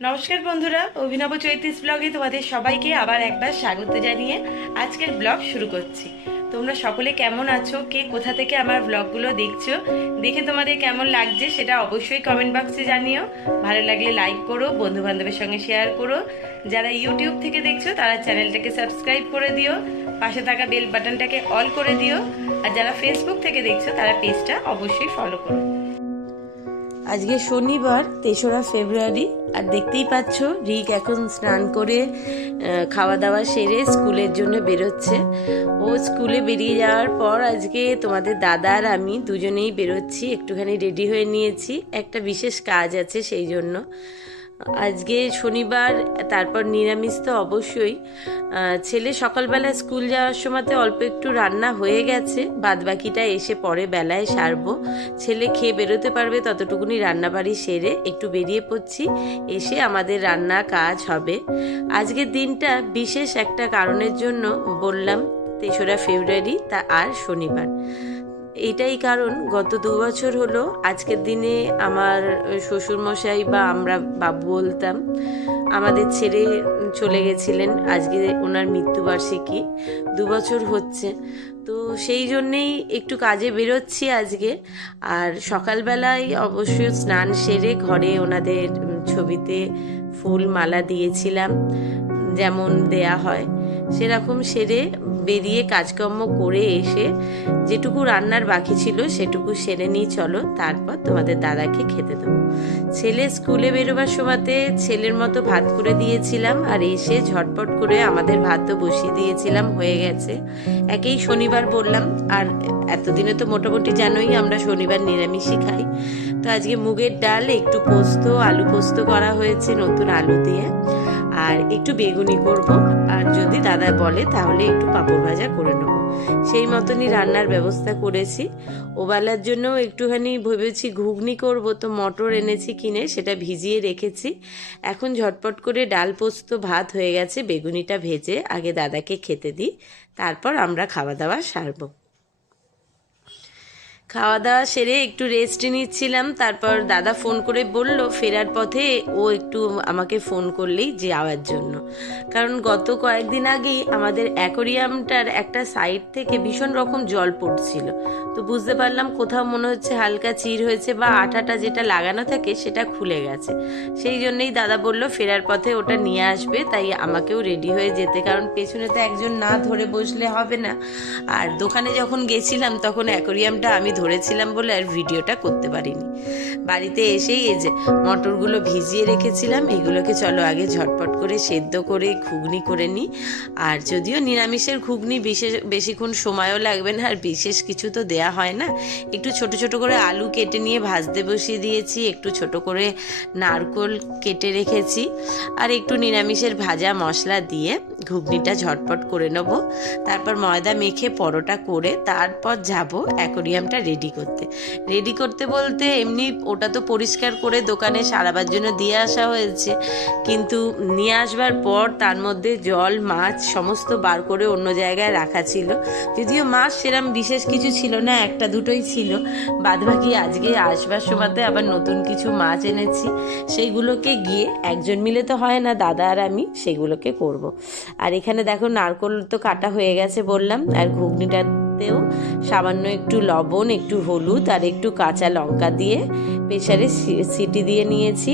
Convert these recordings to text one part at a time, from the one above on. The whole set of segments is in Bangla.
নমস্কার বন্ধুরা, অভিনব চৈতিস ব্লগে তোমাদের সবাইকে আবার একবার স্বাগত জানিয়ে আজকের ব্লগ শুরু করছি। তোমরা সকলে কেমন আছো, কে কোথা থেকে আমার ব্লগগুলো দেখছো, দেখে তোমাদের কেমন লাগছে সেটা অবশ্যই কমেন্ট বক্সে জানিও। ভালো লাগলে লাইক করো, বন্ধু বান্ধবের সঙ্গে শেয়ার করো। যারা ইউটিউব থেকে দেখছো তারা চ্যানেলটাকে সাবস্ক্রাইব করে দিও, পাশে থাকা বেল বাটনটাকে অল করে দিও। আর যারা ফেসবুক থেকে দেখছো তারা পেজটা অবশ্যই ফলো করো। আজকে শনিবার 3রা ফেব্রুয়ারি, আর দেখতেই পাচ্ছ রিক এখন স্নান করে খাওয়া দাওয়া সেরে স্কুলের জন্য বেরোচ্ছে। ও স্কুলে বেরিয়ে যাওয়ার পর আজকে তোমাদের দাদা আর আমি দুজনেই বেরোচ্ছি, একটুখানি রেডি হয়ে নিয়েছি, একটা বিশেষ কাজ আছে সেই জন্য। আজকে শনিবার, তারপর নিরামিষ তো অবশ্যই। ছেলে সকালবেলা স্কুল যাওয়ার সময়তে অল্প একটু রান্না হয়ে গেছে, বাদবাকিটা এসে পরে বেলায় সারবো। ছেলে খেয়ে বেরোতে পারবে ততটুকুনি রান্নাবাড়ি সেরে একটু বেরিয়ে পড়ছি, এসে আমাদের রান্না কাজ হবে। আজকের দিনটা বিশেষ একটা কারণের জন্য বললাম 3রা ফেব্রুয়ারি, তা আর শনিবার। এটাই কারণ, গত 2 বছর হলো আজকের দিনে আমার শ্বশুরমশাই বা আমরা বাবু বলতাম, আমাদের ছেড়ে চলে গেছিলেন। আজকে ওনার মৃত্যুবার্ষিকী, 2 বছর হচ্ছে। তো সেই জন্যেই একটু কাজে বেরোচ্ছি আজকে। আর সকালবেলায় অবশ্যই স্নান সেরে ঘরে ওনাদের ছবিতে ফুল মালা দিয়েছিলাম, যেমন দেয়া হয় সেরকম সেরে বেরিয়ে কাজকর্ম করে এসে যেটুকু রান্নার বাকি ছিল সেটুকু সেরে নিয়ে চলো, তারপর তোমাদের দাদাকে খেতে দেবো। ছেলে স্কুলে বেরোবার সময়তে ছেলের মতো ভাত করে দিয়েছিলাম, আর এসে ঝটপট করে আমাদের ভাতও বসিয়ে দিয়েছিলাম, হয়ে গেছে। একেই শনিবার বললাম, আর এতদিনে তো মোটামুটি জানোই আমরা শনিবার নিরামিষই খাই। তো আজকে মুগের ডাল, একটু পোস্ত, আলু পোস্ত করা হয়েছে নতুন আলু দিয়ে, আর একটু বেগুনি করব, আর যদি দাদা বলে তাহলে একটু পাঁপড় ভাজা করে নেব। সেই মতনই রান্নার ব্যবস্থা করেছি। ওবেলার জন্য একটুখানি ভেবেছি ঘুগনি করব, তো মটর এনেছি কিনে, সেটা ভিজিয়ে রেখেছি। এখন ঝটপট করে ডাল পোস্ত ভাত হয়ে গেছে, বেগুনিটা ভেজে আগে দাদাকে খেতে দিই, তারপর আমরা খাওয়া দাওয়া সারবো। খাওয়া দাওয়া সেরে একটু রেস্ট নিচ্ছিলাম, তারপর দাদা ফোন করে বলল ফেরার পথে ও একটু আমাকে ফোন করলেই যাওয়ার জন্য। কারণ গত কয়েকদিন আগেই আমাদের অ্যাকোরিয়ামটার একটা সাইড থেকে ভীষণ রকম জল পড়ছিল। তো বুঝতে পারলাম কোথাও মনে হচ্ছে হালকা চির হয়েছে, বা আঠাটা যেটা লাগানো থাকে সেটা খুলে গেছে। সেই জন্যেই দাদা বলল ফেরার পথে ওটা নিয়ে আসবে, তাই আমাকেও রেডি হয়ে যেতে, কারণ পেছনে তো একজন না ধরে বসলে হবে না। আর দোকানে যখন গেছিলাম তখন অ্যাকোরিয়ামটা আমি ধরেছিলাম বলে আর ভিডিওটা করতে পারিনি। বাড়িতে এসেই এই যে মটরগুলো ভিজিয়ে রেখেছিলাম, এগুলোকে চলো আগে ঝটপট করে সেদ্ধ করে ঘুগনি করে নিই। আর যদিও নিরামিষের ঘুগনি বেশিক্ষণ সময়ও লাগবে না, আর বিশেষ কিছু তো দেয়া হয় না। একটু ছোট ছোট করে আলু কেটে নিয়ে ভাজতে বসিয়ে দিয়েছি, একটু ছোট করে নারকোল কেটে রেখেছি, আর একটু নিরামিষের ভাজা মশলা দিয়ে ঘুগনিটা ঝটপট করে নেব। তারপর ময়দা মেখে পরোটা করে তারপর যাব অ্যাকোরিয়ামটা রেডি করতে বলতে এমনি ওটা তো পরিষ্কার করে দোকানে সারাবার জন্য দিয়ে আসা হয়েছে, কিন্তু নিয়ে আসবার পর তার মধ্যে জল মাছ সমস্ত বার করে অন্য জায়গায় রাখা ছিল। যদিও মাছ সেরম বিশেষ কিছু ছিল না, একটা দুটোই ছিল। বাদবাকি আজকে আসবার সময়তে আবার নতুন কিছু মাছ এনেছি, সেইগুলোকে গিয়ে একজন মিলে তো হয় না, দাদা আর আমি সেগুলোকে করব। আর এখানে দেখো নারকোল তো কাটা হয়ে গেছে বললাম, আর ঘুগনিটাতেও সামান্য একটু লবণ, একটু হলুদ আর একটু কাঁচা লঙ্কা দিয়ে প্রেসারে সিটি দিয়ে নিয়েছি।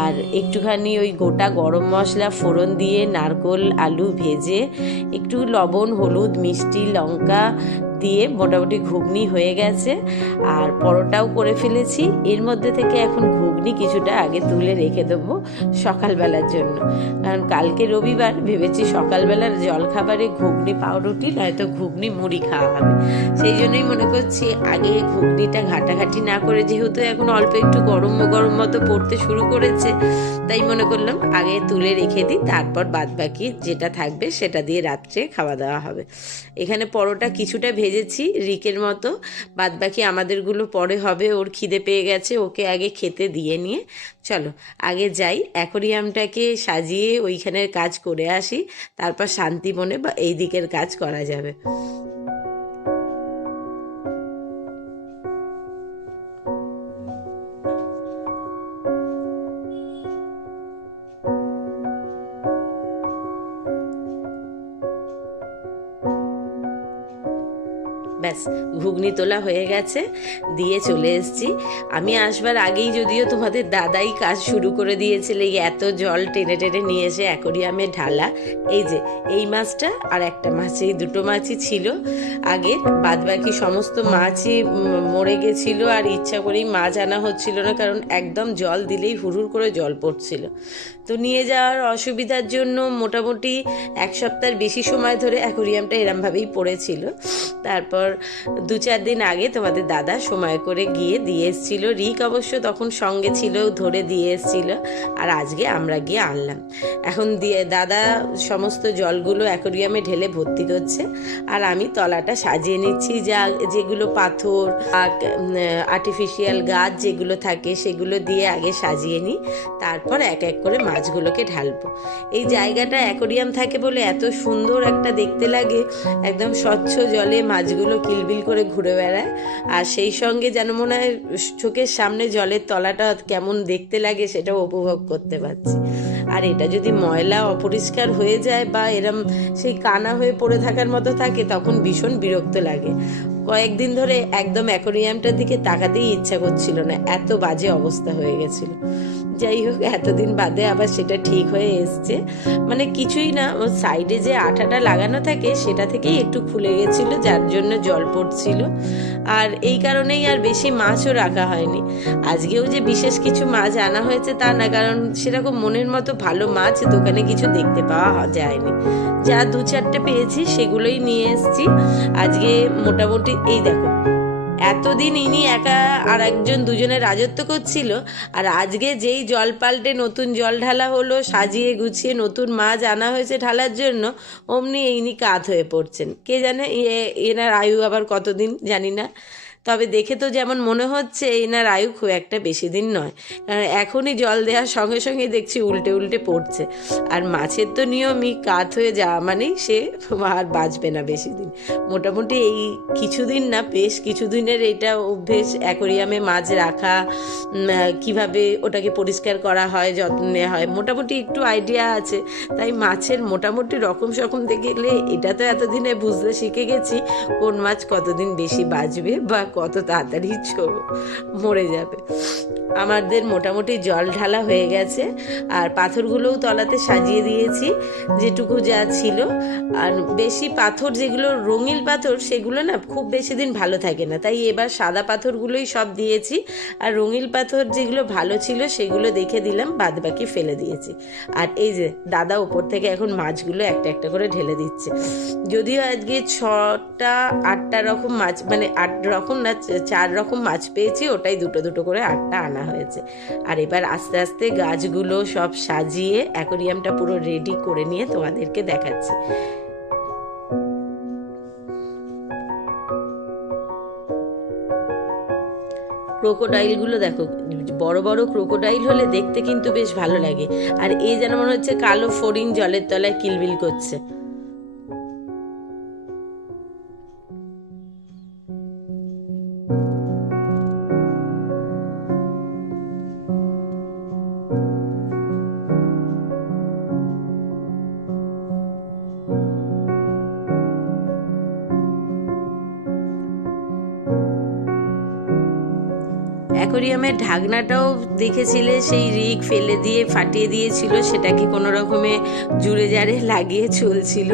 আর একটুখানি ওই গোটা গরম মশলা ফোড়ন দিয়ে নারকোল আলু ভেজে একটু লবণ হলুদ মিষ্টি লঙ্কা দিয়ে মোটামুটি ঘুগনি হয়ে গেছে। আর পরোটাও করে ফেলেছি, এর মধ্যে থেকে এখন ঘুগনি কিছুটা আগে তুলে রেখে দেবো সকালবেলার জন্য, কারণ কালকে রবিবার, ভেবেছি সকালবেলার জলখাবারে ঘুগনি পাউরুটি নয়তো ঘুগনি মুড়ি খাওয়া হবে। সেই জন্যই মনে করছি আগে ঘুগনিটা ঘাটাঘাটি না করে, যেহেতু এখন অল্প একটু গরম গরম মতো পড়তে শুরু করেছে, তাই মনে করলাম আগে তুলে রেখে দিই, তারপর বাদবাকি যেটা থাকবে সেটা দিয়ে রাত্রে খাওয়া দাওয়া হবে। এখানে পরোটা কিছুটা ভেজেছি রিকের মতো, বাদবাকি আমাদেরগুলো পরে হবে। ওর খিদে পেয়ে গেছে, ওকে আগে খেতে দিয়ে নিয়ে চলো আগে যাই অ্যাকোরিয়ামটাকে সাজিয়ে ওইখানের কাজ করে আসি, তারপর শান্তি মনে বা এই দিকের কাজ করা যাবে। ব্যাস ঘুগনি তোলা হয়ে গেছে, দিয়ে চলে এসেছি। আমি আসবার আগেই যদিও তোমাদের দাদাই কাজ শুরু করে দিয়েছিল, এই এত জল টেনে টেনে নিয়ে এসে অ্যাকোরিয়ামে ঢালা। এই যে এই মাছটা আর একটা মাছ, এই দুটো মাছই ছিল আগে, বাদবাকি সমস্ত মাছই মরে গেছিল। আর ইচ্ছা করেই মাছ আনা হচ্ছিল না, কারণ একদম জল দিলেই হুড় করে জল পড়ছিল। তো নিয়ে যাওয়ার অসুবিধার জন্য মোটামুটি এক সপ্তাহের বেশি সময় ধরে অ্যাকোরিয়ামটা এরমভাবেই পড়েছিল। তারপর 2-4 দিন আগে তোমাদের দাদা সময় করে গিয়ে দিয়ে এসেছিল। রিক অবশ্য তখন সঙ্গে ছিল, ধরে দিয়ে এসেছিল। আর আজকে আমরা গিয়ে আনলাম। এখন দিয়ে দাদা সমস্ত জলগুলো অ্যাকোরিয়ামে ঢেলে ভর্তি করছে, আর আমি তলাটা সাজিয়ে নিচ্ছি। যেগুলো পাথর, আর্টিফিশিয়াল গাছ যেগুলো থাকে সেগুলো দিয়ে আগে সাজিয়ে নিই, তারপর এক এক করে মাছগুলোকে ঢালবো। এই জায়গাটা অ্যাকোরিয়াম থাকে বলে এত সুন্দর একটা দেখতে লাগে, একদম স্বচ্ছ জলে মাছগুলো কিলবিল করে ঘুরে বেড়ায়। আর সেই সঙ্গে যেন মনে হয় চোখের সামনে জলের তলাটা কেমন দেখতে লাগে সেটাও উপভোগ করতে পারছি। আর এটা যদি ময়লা অপরিষ্কার হয়ে যায় বা এরম সেই কানা হয়ে পড়ে থাকার মতো থাকে, তখন ভীষণ বিরক্ত লাগে। কয়েকদিন ধরে একদম অ্যাকোরিয়ামটার দিকে তাকাতেই ইচ্ছা করছিল না, এত বাজে অবস্থা হয়ে গেছিল। যাই হোক, এতদিন বাদে আবার সেটা ঠিক হয়ে এসছে। মানে কিছুই না, ওর সাইডে যে আঠাটা লাগানো থাকে সেটা থেকেই একটু খুলে গেছিল, যার জন্য জল পড়ছিল। আর এই কারণেই আর বেশি মাছও রাখা হয়নি। আজকেও যে বিশেষ কিছু মাছ আনা হয়েছে তা না, কারণ সেরকম মনের মতো ভালো মাছ দোকানে কিছু দেখতে পাওয়া যায়নি। যা 2-4টে পেয়েছি সেগুলোই নিয়ে এসেছি আজকে। মোটামুটি এই দেখো, এতদিন ইনি একা আর একজন দুজনে রাজত্ব করছিল, আর আজকে যেই জল পাল্টে নতুন জল ঢালা হলো, সাজিয়ে গুছিয়ে নতুন মাছ আনা হয়েছে ঢালার জন্য, অমনি ইনি কাত হয়ে পড়ছেন। কে জানে এনার আয়ু আবার কতদিন জানি না, তবে দেখে তো যেমন মনে হচ্ছে এনার আয়ু খুব একটা বেশি দিন নয়, কারণ এখনই জল দেওয়ার সঙ্গে সঙ্গে দেখছি উল্টে উল্টে পড়ছে। আর মাছের তো নিয়মই কাত হয়ে যাওয়া মানেই সে আর বাঁচবে না বেশি দিন। মোটামুটি এই কিছুদিন না, বেশ কিছুদিনের এটা অভ্যেস অ্যাকোরিয়ামে মাছ রাখা, কিভাবে ওটাকে পরিষ্কার করা হয়, যত্ন নেওয়া হয়, মোটামুটি একটু আইডিয়া আছে। তাই মাছের মোটামুটি রকম সকম দেখলে এটা তো এতদিনে বুঝতে শিখে গেছি কোন মাছ কতদিন বেশি বাঁচবে বা কত তাড়াতাড়ি মরে যাবে। আমাদের মোটামুটি জল ঢালা হয়ে গেছে, আর পাথরগুলোও তলাতে সাজিয়ে দিয়েছি যেটুকু যা ছিল। আর বেশি পাথর যেগুলো রঙিন পাথর সেগুলো না খুব বেশি দিন ভালো থাকে না, তাই এবার সাদা পাথরগুলোই সব দিয়েছি। আর রঙিন পাথর যেগুলো ভালো ছিল সেগুলো দেখে দিলাম, বাদ বাকি ফেলে দিয়েছি। আর এই যে দাদা উপর থেকে এখন মাছগুলো একটা একটা করে ঢেলে দিচ্ছে। যদিও আজকে 6টা-8টা রকম মাছ, মানে 8 রকম না, 4 রকম মাছ পেয়েছি, ওটাই দুটো দুটো করে 8টা আনা হয়েছে। আর এবার আস্তে আস্তে গাছগুলো সব সাজিয়ে অ্যাকোরিয়ামটা পুরো রেডি করে নিয়ে তোমাদেরকে দেখাচ্ছি। ক্রোকোডাইলগুলো দেখো, বড় বড় ক্রোকোডাইল হলে দেখতে কিন্তু বেশ ভালো লাগে। আর এই যেন মনে হচ্ছে কালো ফড়িং জলের তলায় কিলবিল করছে। অ্যাকোরিয়ামের ঢাকনাটাও দেখেছিলে, সেই রিক ফেলে দিয়ে ফাটিয়ে দিয়েছিল, সেটাকে কোনো রকমে জুড়ে জারে লাগিয়ে চলছিল।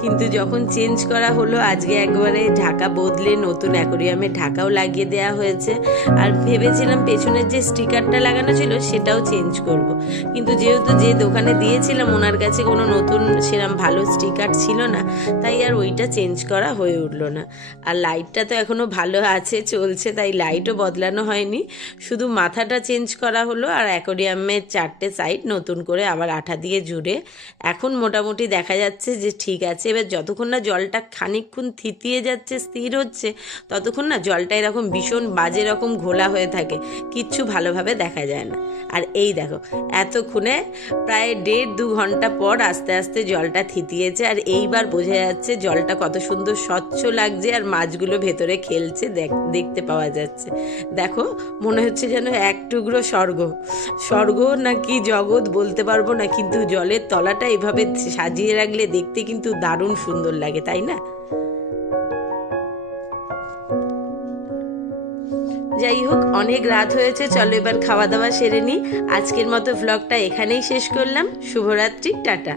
কিন্তু যখন চেঞ্জ করা হলো আজকে একবারে ঢাকা বদলে নতুন অ্যাকোরিয়ামের ঢাকাও লাগিয়ে দেওয়া হয়েছে। আর ভেবেছিলাম পেছনের যে স্টিকারটা লাগানো ছিল সেটাও চেঞ্জ করব, কিন্তু যেহেতু যে দোকানে দিয়েছিলাম ওনার কাছে কোনো নতুন সেরকম ভালো স্টিকার ছিল না, তাই আর ওইটা চেঞ্জ করা হয়ে উঠলো না। আর লাইটটা তো এখনও ভালো আছে, চলছে, তাই লাইটও বদলানো হয়নি, শুধু মাথাটা চেঞ্জ করা হলো। আর অ্যাকোরিয়ামের 4টে সাইড নতুন করে আবার আঠা দিয়ে জুড়ে এখন মোটামুটি দেখা যাচ্ছে যে ঠিক আছে। এবার যতক্ষণ না জলটা খানিকক্ষণ থিতিয়ে যাচ্ছে, স্থির হচ্ছে, ততক্ষণ না জলটা এরকম ভীষণ বাজে রকম ঘোলা হয়ে থাকে, কিচ্ছু ভালোভাবে দেখা যায় না। আর এই দেখো, এতক্ষণে প্রায় 1.5-2 ঘন্টা পর আস্তে আস্তে জলটা থিতিয়েছে, আর এইবার বোঝা যাচ্ছে জলটা কত সুন্দর স্বচ্ছ লাগছে, আর মাছগুলো ভেতরে খেলছে দেখতে পাওয়া যাচ্ছে। দেখো, মনে হচ্ছে যেন এক টুকরো স্বর্গ না কি জগৎ বলতে পারবো না, কিন্তু জলের তলাটা এভাবে সাজিয়ে রাখলে দেখতে কিন্তু দারুণ সুন্দর লাগে, তাই না? যাই হোক, অনেক রাত হয়েছে, চলো এবার খাওয়া দাওয়া সেরে নিই। আজকের মতো ভ্লগটা এখানেই শেষ করলাম। শুভরাত্রি, টাটা।